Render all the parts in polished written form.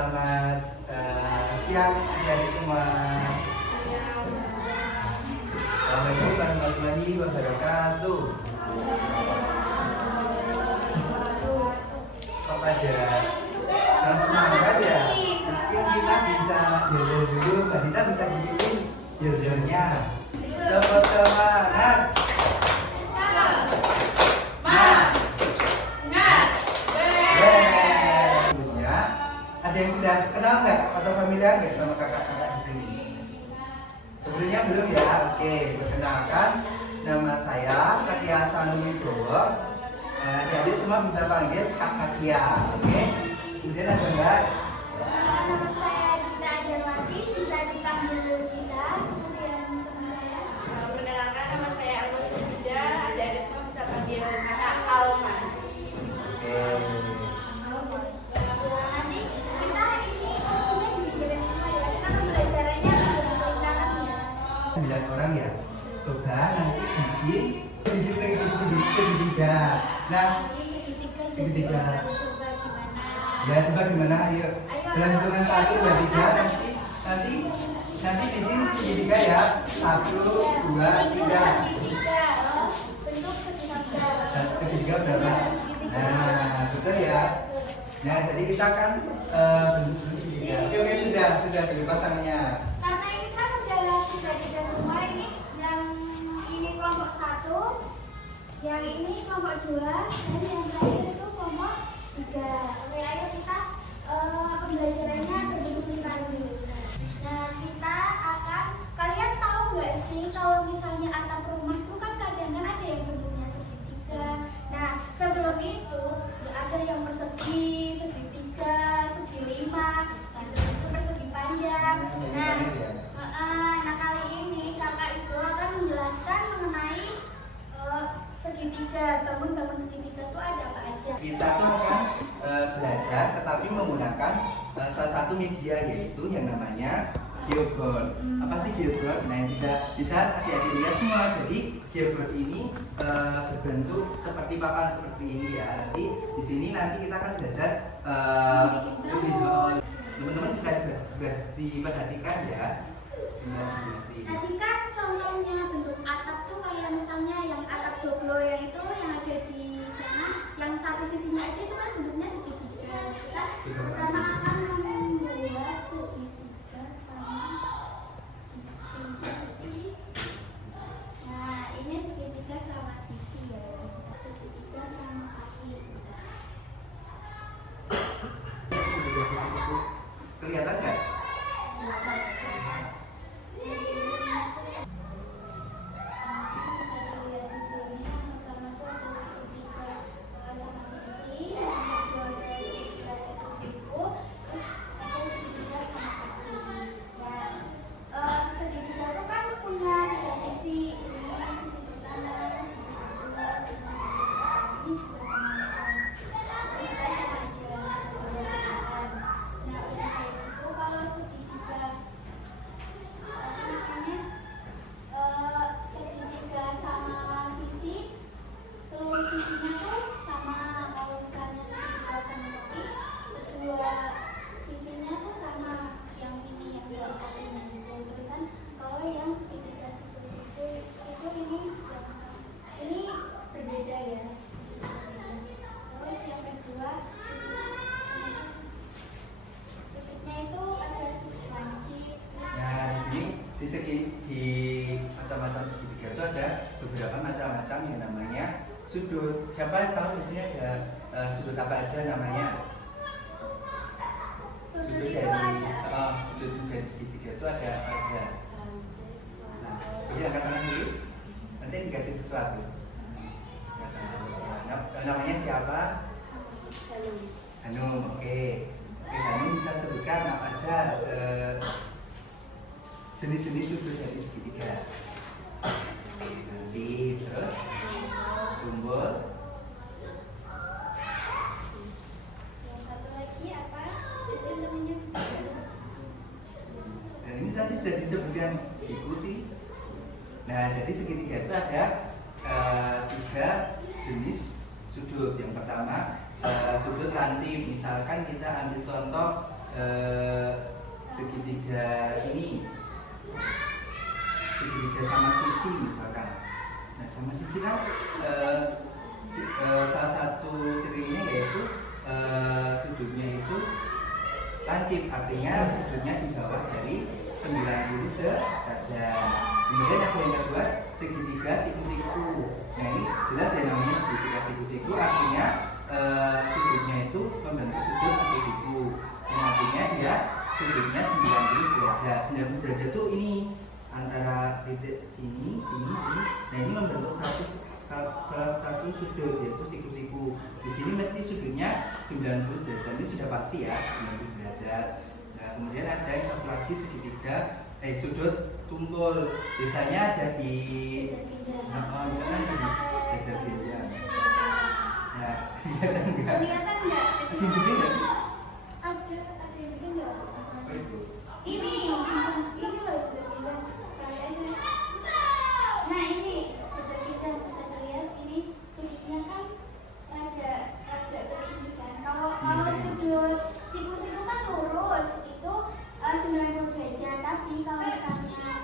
Selamat siang dari semua. Assalamualaikum warahmatullahi wabarakatuh. Kok pada semangat ya? Mungkin kita bisa yel dulu. Mbak Dita bisa dibikin yel-yelnya. Coba semangat. Ada yang sudah kenal nggak atau familiar nggak sama kakak-kakak di sini? Sebelumnya belum ya? Oke, perkenalkan, nama saya Katia Sanuwibowo. Adik-adik semua bisa panggil Kak Katia, oke? Kemudian ada Mbak. Nama saya Dita Ajarwati, bisa dipanggil Dita. Kemudian teman saya. Perkenalkan, nama saya Alma Subida. Adik-adik semua bisa panggil Kakak Alma. Oke. Nanti kita ini pastinya dibimbing semua ya. Kita kan belajarnya lingkaran ya. 9 orang ya. Coba nanti bikin segitiga. Nah, segitiga. Ya, coba gimana? Ayo. Dalam hitungan 1, 2, 3 nanti bikin segitiga ya. 1, 2, 3. Bentuk segitiga. Segitiga berapa? Nah, betul ya. Nah, jadi kita kan bentuk segitiga. Oke, sudah dilepas tangannya. Karena ini kan udah tiga semua ini, yang ini kelompok 1, yang ini kelompok 2, dan yang terakhir itu kelompok 3. Oke, ayo kita pembelajarannya berbentuk lingkaran dulu. Nah, kita akan, kalian tahu nggak sih kalau misalnya atap rumah itu kan kadang ada yang bentuknya segitiga. Nah, sebelum itu ada yang persegi, segitiga, segi 5, lanjut itu persegi panjang. Nah, kali ini kakak itu akan menjelaskan mengenai segitiga, bangun segitiga itu ada apa aja. Kita tuh akan belajar tetapi menggunakan salah satu media, yaitu yang namanya geoboard. Apa sih geoboard? Nah, bisa adik-adik lihat semua. Jadi geoboard ini berbentuk seperti papan seperti ini ya. Nanti di sini kita akan belajar teman-teman bisa diperhatikan ya. Tadi kan contohnya bentuk atap tuh kayak misalnya yang atap joglo yang itu yang ada di sana, yang satu sisinya aja itu kan bentuknya segitiga. Kita akan membuat segitiga sama sisi. Nah, ini segitiga sama sisi ya. Segitiga sama kaki. Kelihatan nggak? Di macam-macam segitiga itu ada beberapa macam-macam yang namanya sudut. Siapa yang tahu di sini ada sudut apa aja namanya? Sudut itu ada. Sudut dari segitiga itu ada apa aja? Nah, jadi angkat tangan dulu. Nanti dikasih sesuatu. Namanya siapa? Hanum. Oke. Hanum bisa sebutkan apa aja jenis-jenis sudut dari segitiga. Nanti terus tumbul. Yang satu lagi apa? Itu namanya Dan ini tadi sudah disebutkan siku sih. Nah, jadi segitiga itu ada 3 jenis sudut. Yang pertama sudut lancip. Misalkan kita ambil contoh segitiga ini, segitiga sama sisi misalkan. Nah, sama sisi kan salah satu cirinya yaitu sudutnya itu lancip, artinya sudutnya di bawah dari 90 derajat. Kemudian ada yang kedua, segitiga siku-siku. Nah, ini jelas ya namanya segitiga siku-siku, artinya sudutnya itu membentuk sudut siku-siku. Yang artinya dia sudutnya 90 derajat. 90 derajat itu ini antara titik sini, sini, sini. Nah, ini membentuk salah satu sudut, yaitu siku-siku. Di sini mesti sudutnya 90 derajat. Ini sudah pasti ya, 90 derajat. Nah, kemudian ada yang satu lagi segitiga sudut tumpul. Biasanya ada di misalnya sini derajat ginjal. Nah, kelihatan enggak? Kelihatan nggak? Bikin bikin nggak sih? Ada yang bikin nggak? Apa itu? Ini loh, bisa nah ini bisa dilihat ini sudutnya kan rada ke ini kan. Kalau sudut siku-siku kan lurus itu 90 derajat, tapi kalau misalnya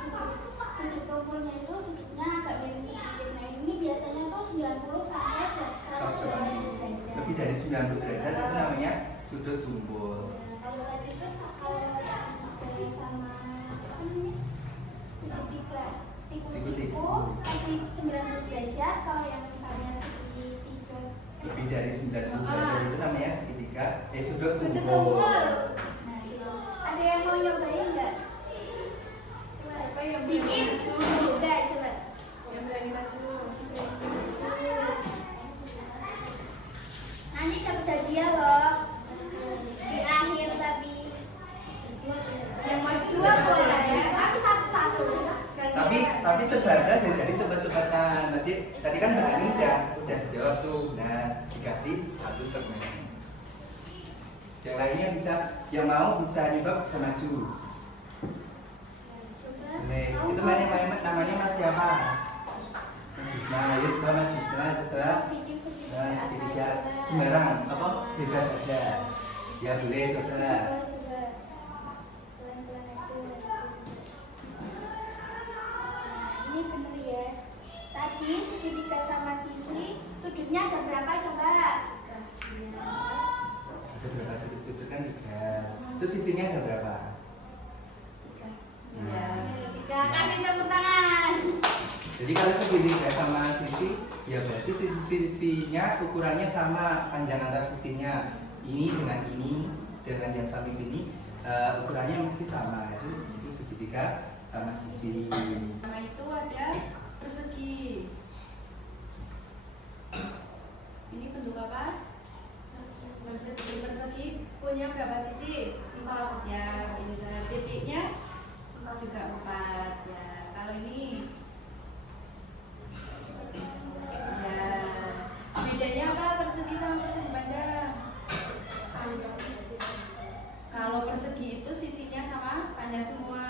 sudut tumpulnya itu sudutnya agak miring sedikit. Nah ini biasanya tuh 90 sampai 190 derajat. Lebih dari 90 derajat itu namanya sudut tumpul. Kalau tadi itu kalau sama apa namanya segitiga siku-siku masih 90 derajat. Kalau yang misalnya segitiga Lebih dari 90 derajat itu namanya segitiga sudut sudut tumpul. tumpul. Nah itu ada yang mau nyobain nggak? Siapa yang Bikin juga coba. yang berani maju? Nanti dapat hadiah loh di akhir tapi yang mau dua boleh ya, tapi satu-satu. Tapi terbatas ya, jadi cepet-cepetan. Tadi kan Mbak Ani udah jawab tuh. Nah, dikasih satu permen. Yang lainnya bisa, yang mau bisa nyoba bisa maju. Nih, itu namanya Mas siapa? Mas Bisma. Ya, coba Mas Bisma coba. Segitiga sembarang apa bebas saja. Ya boleh coba. Ini bener ya. Tadi segitiga sama sisi sudutnya ada berapa coba? Ada berapa sudut kan 3. Terus sisinya ada berapa? Tiga. Kami tepuk tangan. Jadi kalau segitiga sama sisi, ya berarti sisinya ukurannya sama, panjang antar sisinya. Ini dengan yang samping sini ukurannya mesti sama. Itu segitiga sama sisi. Nama itu ada persegi. Ini bentuk apa? Persegi punya berapa sisi? 4. Ya, pintar. Titiknya juga 4. Ya, kalau ini ya, bedanya apa persegi sama persegi panjang? Kalau persegi itu sisinya sama panjang semua.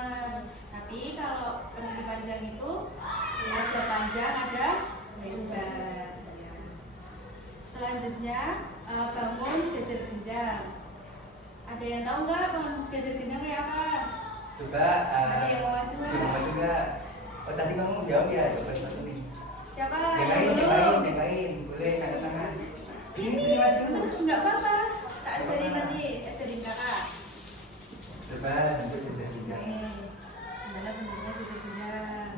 Tapi kalau persegi panjang itu ada panjang, ada lebar. Selanjutnya bangun jajar genjang. Ada yang tahu nggak bangun jajar genjang kayak apa? Coba Ada yang mau maju nggak? coba juga. Oh tadi kamu jawab ya, coba nih. Siapa? Yang lain, boleh angkat tangan. Sini maju. Nggak apa-apa. Tak ajarin nanti, ajarin kakak. Coba bentuk jajar genjang. Nih, gimana bentuknya jajar genjang?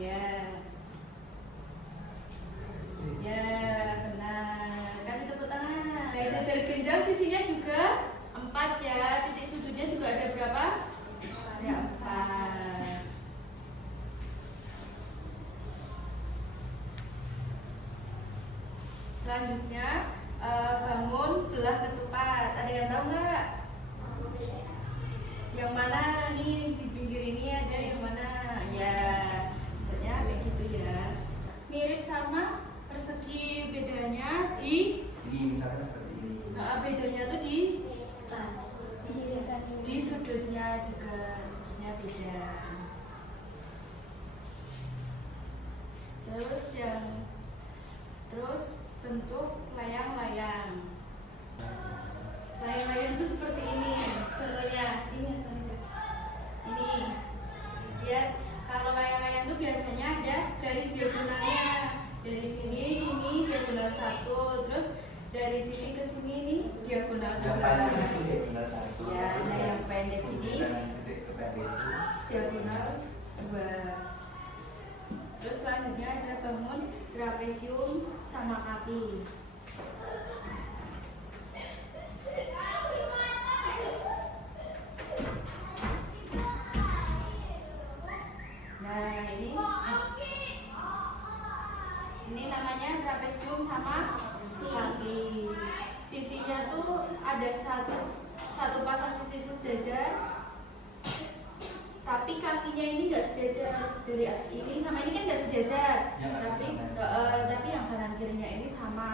Ya. Ya, benar. Kasih tepuk tangan. Nah, jajar genjang sisinya juga 4 ya. Titik sudutnya juga ada berapa? Ada 4. Selanjutnya bangun belah ketupat. Ada yang tahu nggak? Yang mana nih di pinggir ini ada yang mana? Ya, bentuknya kayak gitu ya. Mirip sama persegi, bedanya di Ini misalkan seperti ini. bedanya tuh di sudutnya juga, sudutnya beda. Terus bentuk layang-layang. Layang-layang itu seperti ini. Contohnya ini ini. Ya, kalau layang-layang itu biasanya ada garis diagonalnya. Dari sini diagonal 1, terus dari sini ke sini ini diagonal 2. Ya, nah yang pendek ini diagonal 2. Terus selanjutnya ada bangun trapesium sama kaki. Nah ini namanya trapesium sama kaki. Sisinya tuh ada satu pasang sisi sejajar, tapi kakinya ini enggak sejajar. Dari ini sama ini kan enggak sejajar, tapi yang kanan kirinya ini sama.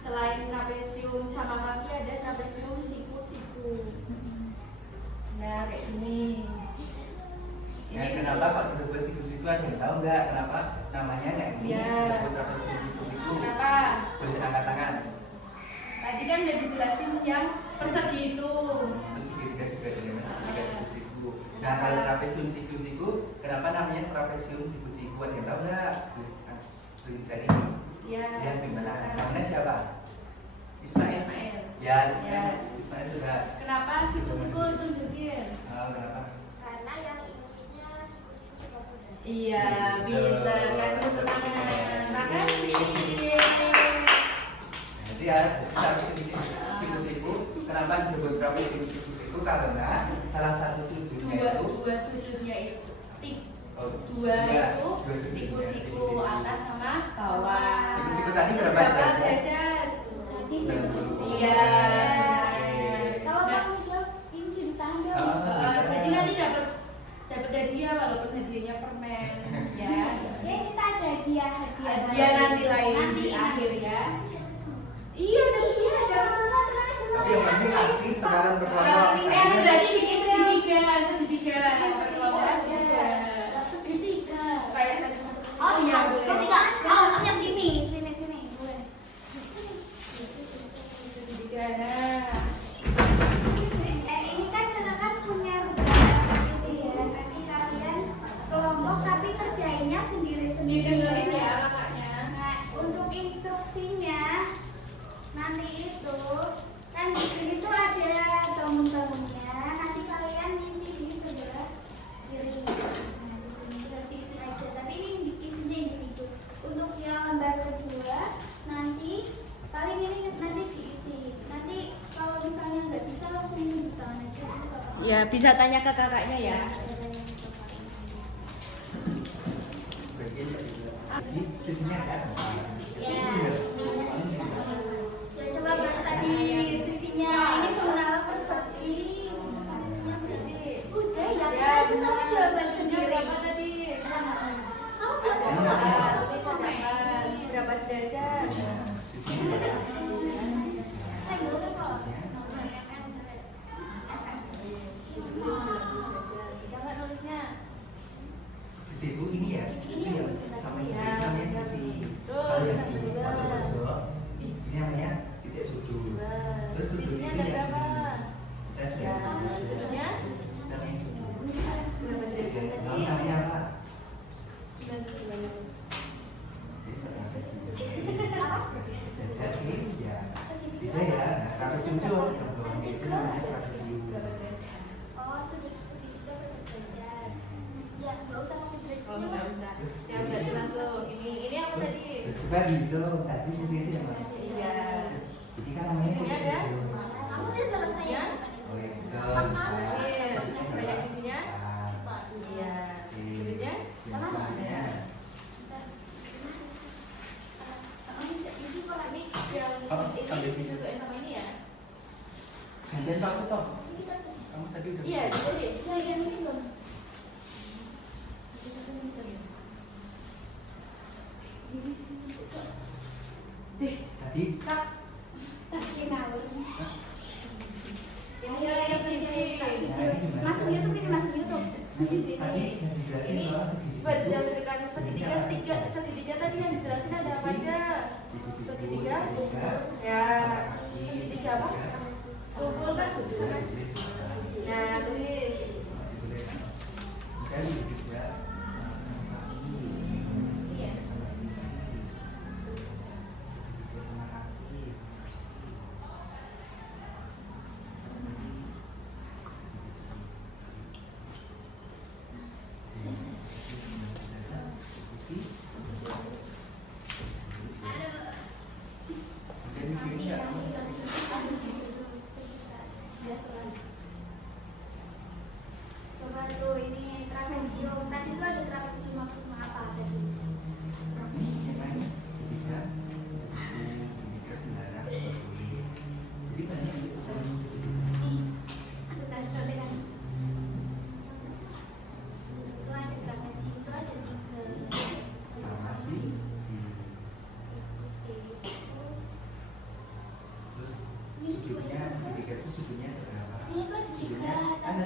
Selain trapesium sama kaki ada trapesium siku-siku. Nah kayak gini. Ya, kenapa kok disebut siku-siku? Ada yang tahu nggak kenapa namanya nggak ini disebut trapesium siku-siku? Kenapa? Boleh angkat tangan. Tadi kan udah dijelasin yang persegi itu. Terus segitiga juga ada segitiga siku-siku. Nah, kalau trapesium siku-siku, kenapa namanya trapesium siku-siku? Ada yang tahu nggak? Tulisan ini. Ya. Ya, gimana? Namanya siapa? Ismail. Ya, Ismail sudah. Kenapa siku-siku tunjukin? Oh, kenapa? Karena yang ininya siku-siku juga. Iya, pintar. Kasih tepuk tangan. Makasih. Jadi ya, siku-siku. Kenapa disebut trapesium siku-siku? Karena salah satu tujuannya itu Dua sudutnya itu dua itu siku-siku atas sama bawah. Siku-siku tadi berapa derajat? Iya. Kalau kamu jawab ini di tangan Jadi nanti dapat hadiah walaupun hadiahnya permen, ya. Ya kita ada hadiah Hadiah nanti lain di akhir ya. Iya, ada semua tenang aja. Tapi yang penting aktif sekarang berkelompok. Berarti bikin segitiga. Berkelompok juga. Segitiga. Kayak tadi. Oh iya, iya, boleh. segitiga. Oh, hanya sini. Boleh. Segitiga. Nah. Ini kan kalian punya beberapa gitu ya. Nanti kalian kelompok tapi kerjainnya sendiri-sendiri. Didengerin ya kakaknya. Nah, untuk instruksinya nanti itu kan di sini tuh ada bangun-bangunnya. Nanti kalian isi di sebelah kiri. Nah, di sini berarti isi aja. Tapi ini isinya individu. Untuk yang lembar kedua nanti paling ini nanti diisi. Nanti kalau misalnya nggak bisa langsung tunjuk tangan aja. Ya, bisa tanya ke kakaknya ya. Di sini ada. Ya. Ya coba bahas tadi sisinya. Ini mengenal persegi. Udah ya, kita aja sama jawaban sendiri. Apa tadi? Kamu jawab Berapa derajat? saya dulu kok. Bisa nggak nulisnya? Di situ ini ya. Ini yang sama ini Ya, namanya sisi. Kalau yang di pojok-pojok ini namanya titik sudut. Terus sudut Sisinya itu ada yang berapa? saya Ya, sudah sudutnya namanya sudut. berapa derajat Kamu tadi? namanya apa? 90. Jadi ya, bisa ya. Nah, trapesium itu contohnya itu namanya trapesium. Berapa derajat? Oh, segitiga berderajat. Ya, nggak usah pakai Oh, nggak usah. Ya, berarti langsung. Ini apa tadi? Coba gitu, tadi sisi itu yang mana? Iya. Jadi kan namanya Sisinya ada? Kamu udah selesai ya? Oh ya, gitu. Iya. Banyak sisinya? Iya. Sudutnya? Namanya. Ini kok ini yang Oh, ambil ini sisi. disesuaikan sama ini ya? Gantian aku toh. Kamu tadi udah. Iya, ditulis. Ya, yang ini belum. Tadi. Kak, Tapi ngawur. ini yang isi. Masuk YouTube ini, masuk YouTube. Tadi yang dijelasin Ini loh, segitiga. berdasarkan segitiga tadi yang dijelasin ada apa aja? Segitiga, ya, segitiga apa? Kumpul kan? Nah, tulis. Kan segitiga. Iya. Sama kaki. Coba tuh ini trapesium. Tadi tuh ada trapesium apa sama apa tadi? Aku kasih contekan. Itu ada trapesium itu ada 3. Ini tuh ada 3.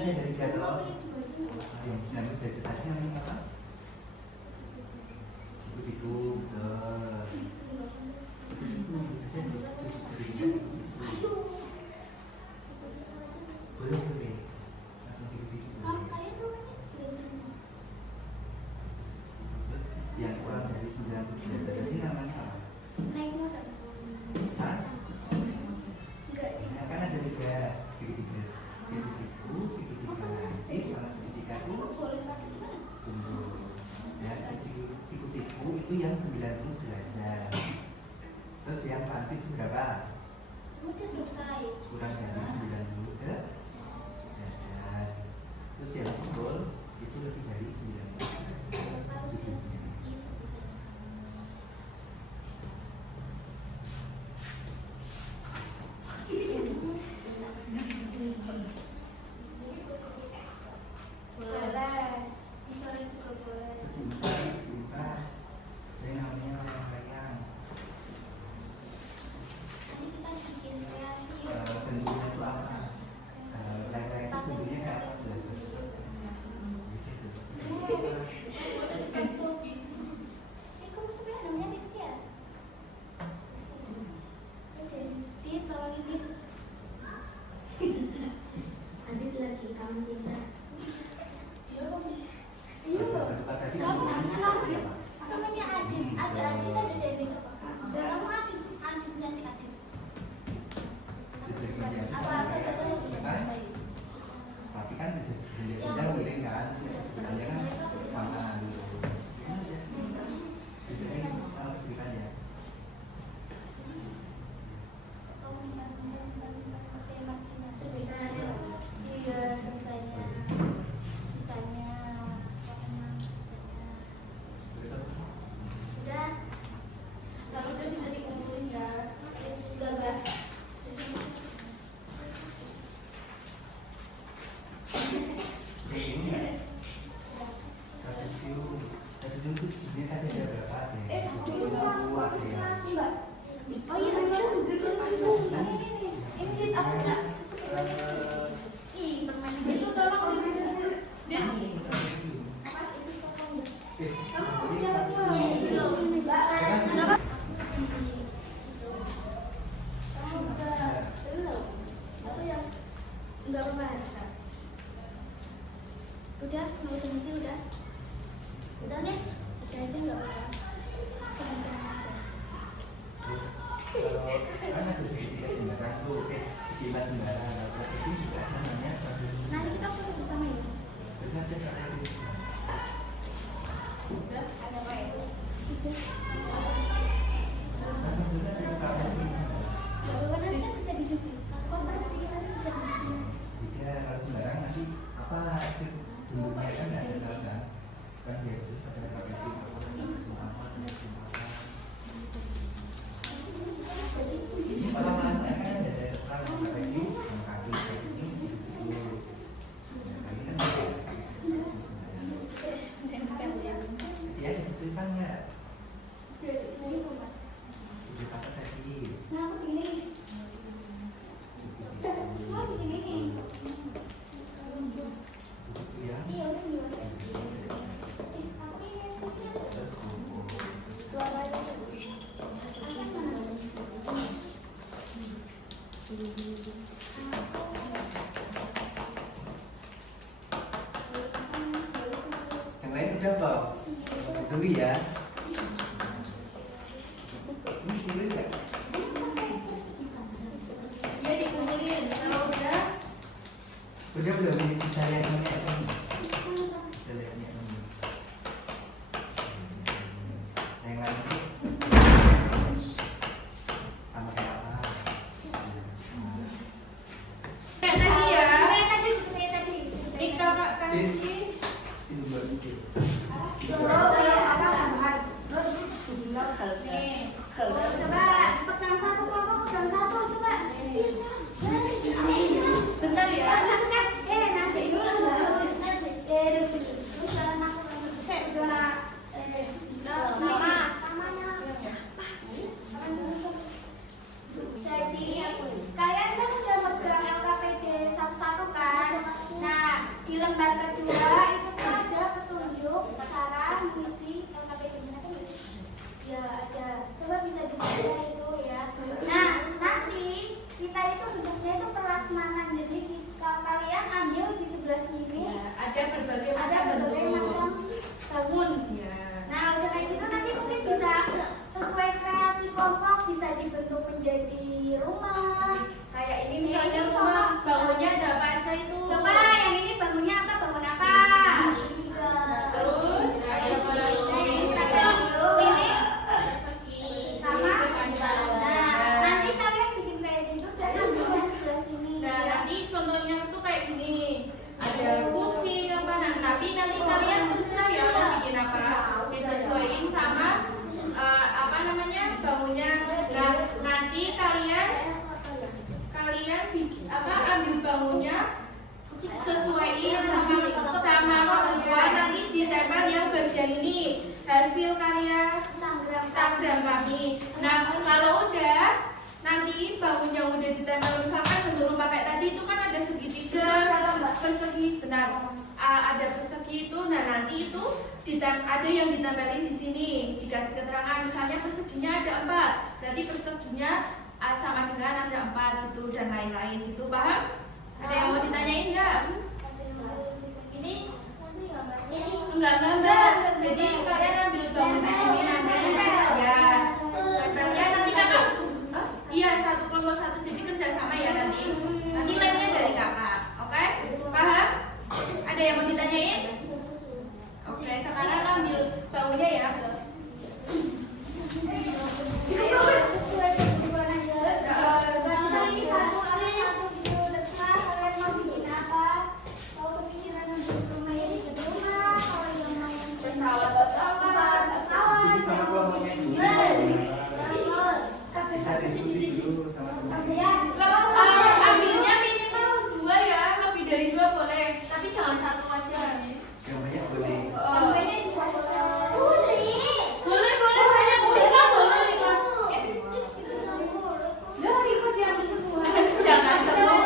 dari jadwal yang dinamik dari tadi namanya apa? Siku-siku, boleh boleh langsung siku-siku. Terus yang kurang dari 90 derajat tadi namanya apa? Hah? Kan ada 3 segitiga, siku-siku, segitiga nanti, sama segitiga kumpul. Ya, siku-siku itu yang 90 derajat. Terus yang pancit itu berapa? Udah selesai. Kurang dari 90 derajat. Terus yang kumpul itu lebih dari 90 derajat sudutnya. Boleh. Dicoret juga boleh. Sebentar. Ini namanya layang-layang. Nanti kita bikin kreasi. Bentuknya itu apa? Layang-layang itu bentuknya kayak apa? Kamu sebenarnya namanya Rizky ya? Udah Rizky, tolong ini. Nanti lagi kamu minta. Iya. Tempat tadi Kamu namanya Adit. Namanya Adit. Ada Adit, ada Dewi. Dan kamu Adit. Aditnya si Adit. Apa saudara? tapi kan jendelanya miring kan, terus sebenarnya kan sama dulu. Jadi kalau sedikit ya. Iya, selesainya. Sisanya udah. Kalau itu bisa dikumpulin ya. Sudah enggak? Ini ya. Trapesium itu sebenarnya tadi ada berapa deh? Dua deh. Mbak. Oh iya, ini apa enggak? Ih, teman itu tolong Ini trapesium. kamu jawab enggak apa? Enggak apa-apa. Udah, mau fungsi udah. Udah nih, udah aja enggak apa-apa. Sama-sama aja. Kan ada segitiga sembarang tuh, segitiga sembarang. Nah, trapesium juga namanya trapesium. Nanti kita foto bersama ya. Terus ada trapesium. Udah, ada apa ya? Nah, tentunya ada trapesium. Kalau nanti kan bisa dicuci. Kalau bersih nanti bisa dicuci. Jika kalau sembarang nanti apa bentuknya kan ada kan? Kan biasa ada trapesium apa trapesium apa? berapa? Tunggu ya. Ini sulit nggak? Dia dikumpulin. Kalau udah Udah ini bisa lihat ini. Bisa lihat ini. Yang lain sama kayak apa? kayak tadi ya. Kayak tadi. Ini kakak kasih. Itu baru video. Nih. Coba pegang satu kelompok, pegang satu coba. Bisa. Bentar ya. Nanti dulu. Jadi kalian kan udah megang LKPD 11 kan? Nah, di lembar kedua itu tuh ada petunjuk cara mengisi LKPD. Ya ada. Coba bisa dibaca itu ya. Nah, nanti kita itu bentuknya itu perasmanan. Jadi kalian ambil di sebelah sini. Ya, ada berbagai Ada macam berbagai bentuk. macam bangun. Ya. Nah, udah kayak gitu nanti mungkin bisa sesuai kreasi kelompok bisa dibentuk menjadi rumah. Kayak ini misalnya Ini rumah coba. bangunnya ada apa aja itu? Coba yang ini bangunnya apa? Bangun apa? Terus ada apa lagi? Ini sama. Nah, nanti kalian bikin kayak gitu dan ambilnya sebelah sini. Nah, nanti contohnya tuh kayak gini. Ada kucing apa tapi nanti kalian terserah ya mau bikin apa. Disesuaiin sama apa namanya bangunnya. Nah, nanti kalian bikin apa ambil bangunnya sesuaiin sama kebutuhan nanti ditempel yang bagian ini hasil karya Instagram kami. Nah, kalau udah nanti bangun yang udah ditempel misalkan bentuk rumah kayak tadi itu kan ada segitiga persegi benar ada persegi itu. Nah, nanti itu ada yang ditempelin di sini dikasih keterangan misalnya perseginya ada 4 berarti perseginya sama dengan ada 4 gitu dan lain-lain gitu. Paham? Ada yang mau ditanyain nggak? Ini Enggak. Jadi kalian ambil bangun di sini nanti ya tempelnya nanti kakak. Iya, satu kelompok satu jadi kerjasama ya nanti. Nanti lainnya dari kakak, oke? Paham? Ada yang mau ditanyain? Oke, sekarang ambil bangunnya ya. Diskusi sama kelompoknya dulu. Bisa diskusi dulu sama kelompoknya. Ambilnya minimal 2 ya, lebih dari 2 boleh, tapi jangan 1 aja, Miss. Yang banyak boleh. Boleh banyak boleh kan boleh lima. Jangan semua.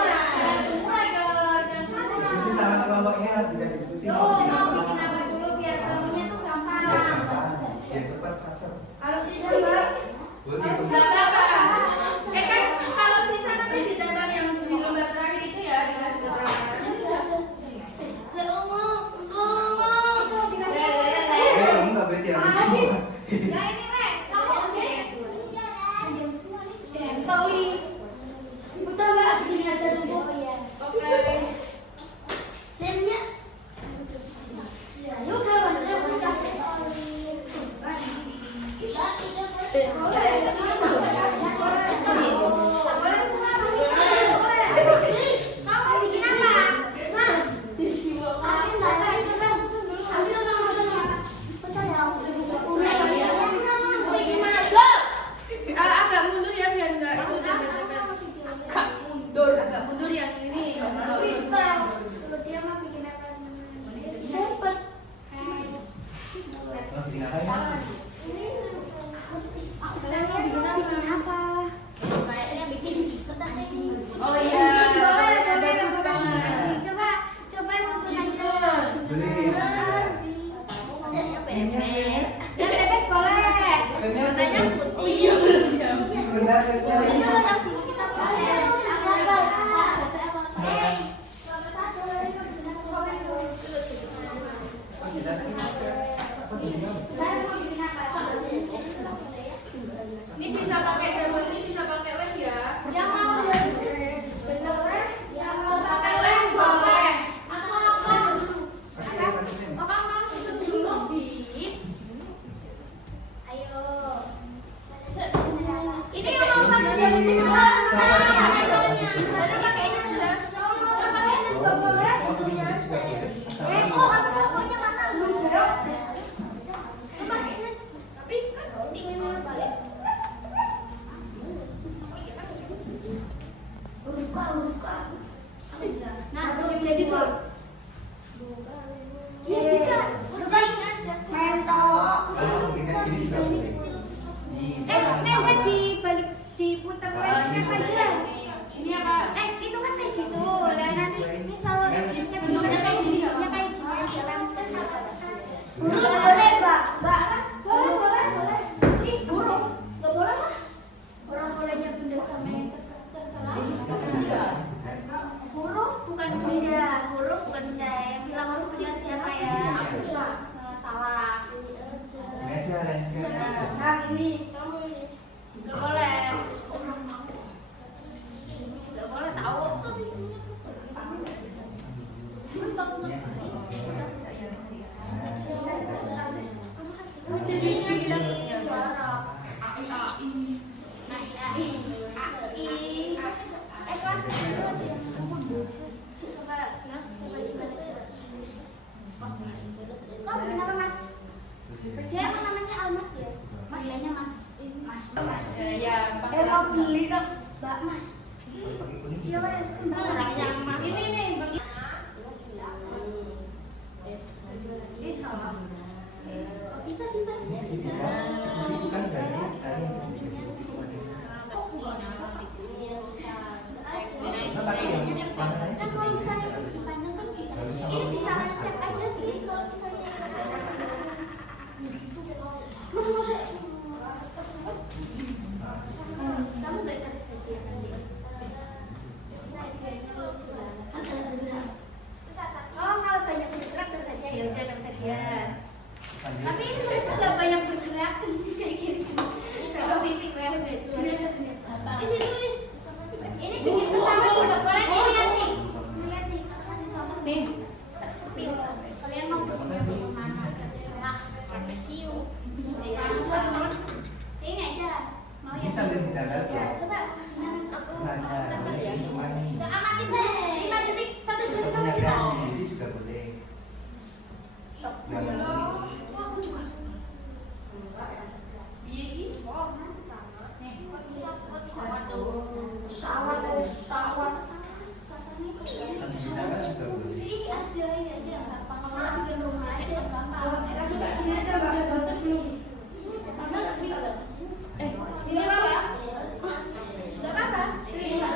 Diskusi sama kelompoknya bisa diskusi Tuh, mau bikin mau apa. bikin apa dulu biar bangunnya tuh gampang. Biar gampang, biar cepat sakser. Kalau sisa mbak, Boleh. Gak apa-apa. Kan kalau sisa nanti ditempel yang di lembar terakhir itu ya dikasih keterangan. Kamu nggak boleh diambil semua. ya ini Rek, kamu ambil. Toli. Udah mbak, segini aja dulu. Oke. Lemnya. Yuk kawan, Agak mundur ya biar enggak itu tempel-tempel. Agak mundur yang ini. dia mah bikin apa? Cepet. Mau bikin apa ya? Bikin apa? Kayaknya bikin kertas ini. Oh iya, bagus banget. Coba susun aja. Boleh. Ya bebek boleh. Warnanya putih. Sebentar, sebentar. Oh, kita sih. Apa gimana? Saya mau bikin apa? Ini bisa pakai double, ini bisa pakai lem ya. Yang mau bener, yang mau pakai lem boleh. Aku akan susun dulu, Bib. Ayo. Ini yang mau pakai double dulu. Baru pakai ini aja. Baru pakai ini aja boleh. Oh, aku pokoknya mana belum berok. Pakai ini aja. Tapi kan ingin balik. Nah, tuh jadi tuh. Iya bisa. Ucain aja. Mentok. Kalau gini juga boleh. Nenda dibalik diputar step aja. Ini apa? Itu kan kayak gitu. Dan nanti misal bentuknya kayak gini, ya kayak gini aja langsung. Huruf boleh, Mbak. Mbak, boleh, boleh, boleh. Ih, huruf. Enggak boleh lah. Orang bolehnya benda sama yang tersalah. Huruf bukan benda, huruf bukan benda. Yang bilang huruf benda siapa ya? Aku salah. Ini aja lain sekali. Nah, ini kamu ini nggak boleh. Nggak boleh tahu. Jadi ini jorok. Kok kenapa Mas? Dia apa namanya Almas ya? Mas dianya Mas. Mas. Ya, pakai Mau beli dong, Mbak Mas. Pakai kuning. Iya Mas, sembarang yang Mas. ini nih. Ini salah. Bisa, bisa, bisa. Itu kan dari yang Bisa pakai yang mana aja. Kan kalau misalnya panjang kan bisa. Ini bisa step aja sih kalau misalnya kamu nggak capek aja nanti. Oh, kalau banyak bergerak terus aja ya udah nanti dia. Tapi ini mereka nggak banyak bergerak kayak gini. Positif ya. Di sini tulis. Ini bikin pesawat juga boleh nih lihat nih. Lihat nih, aku kasih contoh Nih. tersepil. Kalian mau bikinnya bagaimana? Terserah. Profesium. Ini aja. Mau ya? Kita lihat di dalam Ya, ya. coba. Saja. Nggak amati saya. 5 detik, 1 detik kamu Punya kita. dari sendiri juga boleh. Oh, aku juga suka. Pesawat. Nanti kita kan juga boleh. Ini aja, gampang. Kalau bikin rumah aja gampang. Ini aja udah bagus belum? Ini apa? Enggak apa-apa. Serius.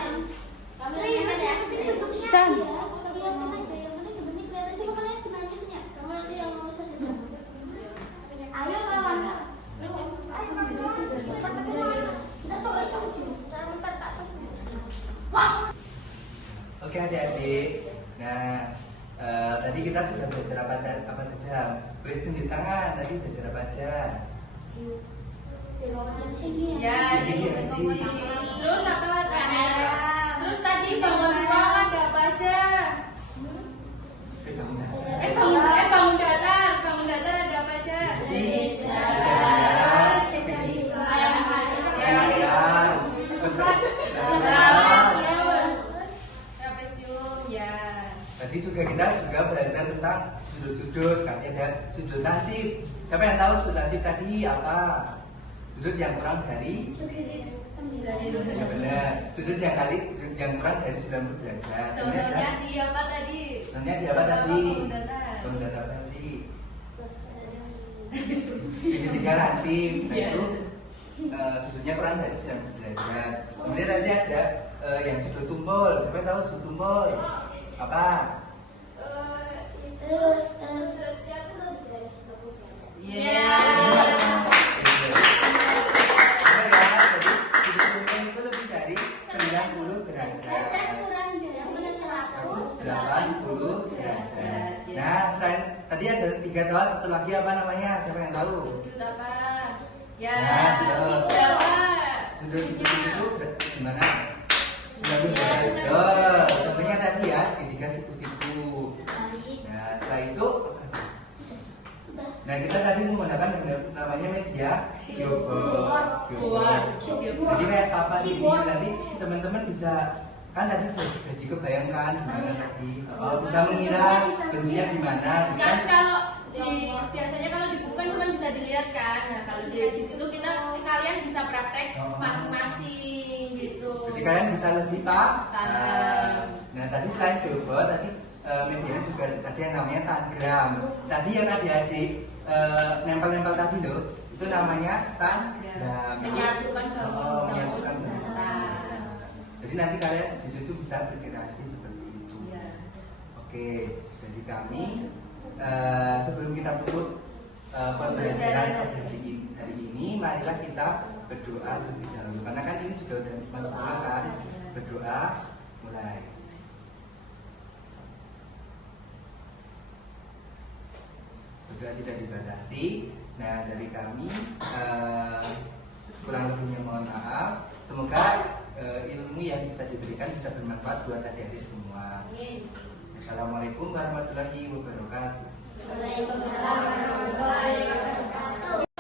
Serius ya, yang penting bentuknya aja. Kelihatan aja, yang penting bentuknya kelihatan. Coba kalian kenanya sini. Kamu nanti yang mau saja. Ayo kawan. Ayo kawan. Kita tulis cara empat ke atas. Oke adik-adik. Nah, tadi kita sudah belajar apa saja. Boleh tunjuk tangan. Tadi belajar apa aja? Ya, Ini ya, komposisi. Terus apa lagi? Terus tadi bangun ruang ada apa aja? Bangun datar ada apa aja? Trapesium, ya. Tadi juga kita belajar tentang sudut-sudut. Nanti ada sudut nasib. Siapa yang tahu sudut nasib tadi apa? Sudut yang kurang dari ya benar. Sudut yang kurang dari 90 derajat. Contohnya di apa tadi? Contohnya di apa tadi? Bangun datar. Bangun datar tadi. Segitiga lancip. Nah itu sudutnya kurang dari 90 derajat. Kemudian nanti ada yang sudut tumpul. Siapa yang tahu sudut tumpul? Apa? Iya. Itu lebih dari 90 derajat. 80 derajat. Nah, selain tadi ada 3 doang, satu lagi apa namanya? Siapa yang tahu? Sudut apa? Ya, Nah, sudut. jawab. Sudut itu gimana? Sudah Ya, sudah. Oh, contohnya tadi ya, segitiga siku-siku. Baik. Nah, setelah itu, Udah. nah kita tadi menggunakan namanya media geobor. Geobor. Jadi kayak papan ini nanti teman-teman bisa kan tadi jadi kebayangkan gimana tadi bisa mengira bentuknya gimana gitu Kan kan? kalau biasanya kalau di buku kan cuma bisa dilihat kan. Nah, kalau di situ kalian bisa praktek masing-masing gitu. Jadi kalian bisa lebih pak. Paham. Nah tadi selain geobor tadi media juga tadi yang namanya tangram. Tadi yang adik-adik nempel-nempel tadi loh itu namanya tangram. Menyatukan bangun Menyatukan bangun. bata. Jadi nanti kalian di situ bisa berkreasi seperti itu. Iya. Oke, jadi kami sebelum kita tutup pembelajaran hari ini, marilah kita berdoa terlebih dahulu. Karena kan ini juga udah masuk bulan kan, berdoa mulai. Berdoa tidak dibatasi. Nah dari kami kurang lebihnya mohon maaf. Semoga ilmu yang bisa diberikan bisa bermanfaat buat adik-adik semua. Assalamualaikum warahmatullahi wabarakatuh. Waalaikumsalam warahmatullahi wabarakatuh.